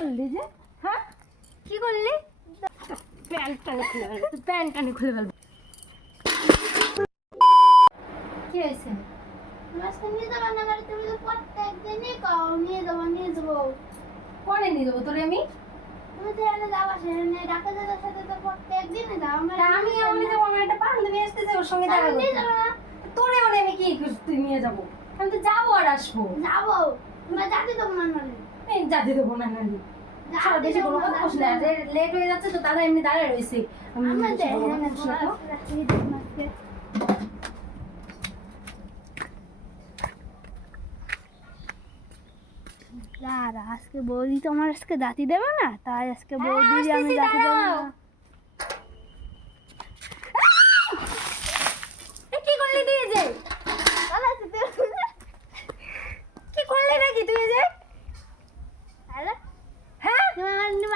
করলি যে? হ্যাঁ? কি করলি? প্যান্ট টানে খুলে ফেলব প্যান্ট টানে খুলে ফেলব। কি হয়েছে? মাছটা নিয়ে যাব না বাড়ি তুমি তো প্রত্যেক দিনই কও নিয়ে যাব নিয়ে যাব। কনে নিয়ে যাব তোরে আমি? তুমি যেখানে যাব সেখানে ডাক্তার দাদার সাথে তো প্রত্যেক দিনই যাও। আমার আমি আমি যাব আমার একটা বান্ধবী আসতেছে ওর সঙ্গে দেখা করতে। তোরে মানে আমি কি তুই নিয়ে যাব। আমি তো যাব আর আসব। যাব। তোমার জাতি দেবো না নাহলে এই যাতে দেবো না নানি বেশি কোনো কথা না না। লেট হয়ে যাচ্ছে তো দাদা এমনি দাঁড়ায় রয়েছে। না। আজকে। বৌদি তোমার আজকে দাঁতি দেবে না? তাই আজকে হ্যাঁ, বৌদি আমি দাঁতি দেবো না দাঁড়াও। এ, কি করলি তুই এই যে পালাচ্ছি তুই। কি করলি নাকি তুই এই যে আরে, হ্যাঁ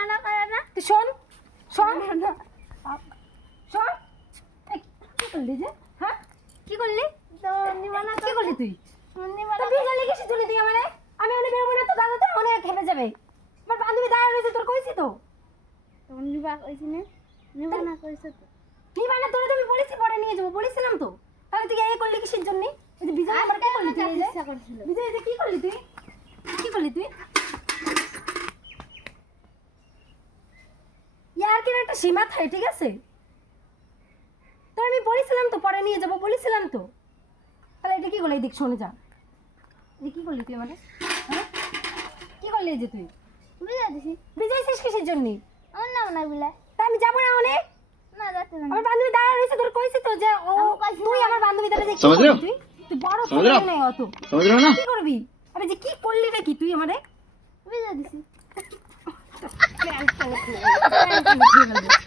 নিবানা করে না। তুই শোন শোন। শোন। কি করলি যে? হ্যাঁ? কি করলি? তো নিবানা কি করলি তুই? নিবানা তো বিয়ে করলি কিসের জন্য তুই আমারে? আমি অনেক বেরোবো না তো দাদা তো অনেক খেপে যাবে। আমার বান্ধবী দাঁড়া রয়েছে তোর কইছি তো। তোমার নিবা কইছি না? নিবানা কইছে তো। নিবা না তোরে তো আমি বলেছি পরে নিয়ে যাব বলেছিলাম তো। তাহলে তুই এই করলি কিসের জন্য? এই যে বিজয় কি করলি তুই বিজয় কি করলি তুই? কি করলি তুই ইয়ার কি একটা সীমা থাকে ঠিক আছে? তো আমি বলেছিলাম তো পরে নিয়ে যাব বলেছিলাম তো। তাহলে এটা কি বলে এদিক শোনে যা। এটা কি করলি তুই মানে কি কী করলি যে তুই? বুঝাইছিস শেষ কিসের জন্য? আমার নাম না বলে তা আমি যাব না অনেক না যাচ্ছে না। আমার বান্ধবী দাঁড়া রয়েছে তোর কইছি তো যে ও তুই আমার বান্ধবী দাঁড়া দেখ তুই? তুই বড় তুই নাই অত। কি করবি? আরে যে কি করলি রে কি তুই আমারে? বুঝা দিছিস প্যান্ট টানে খুলে ফেলব, প্যান্ট টানে খুলে ফেলব।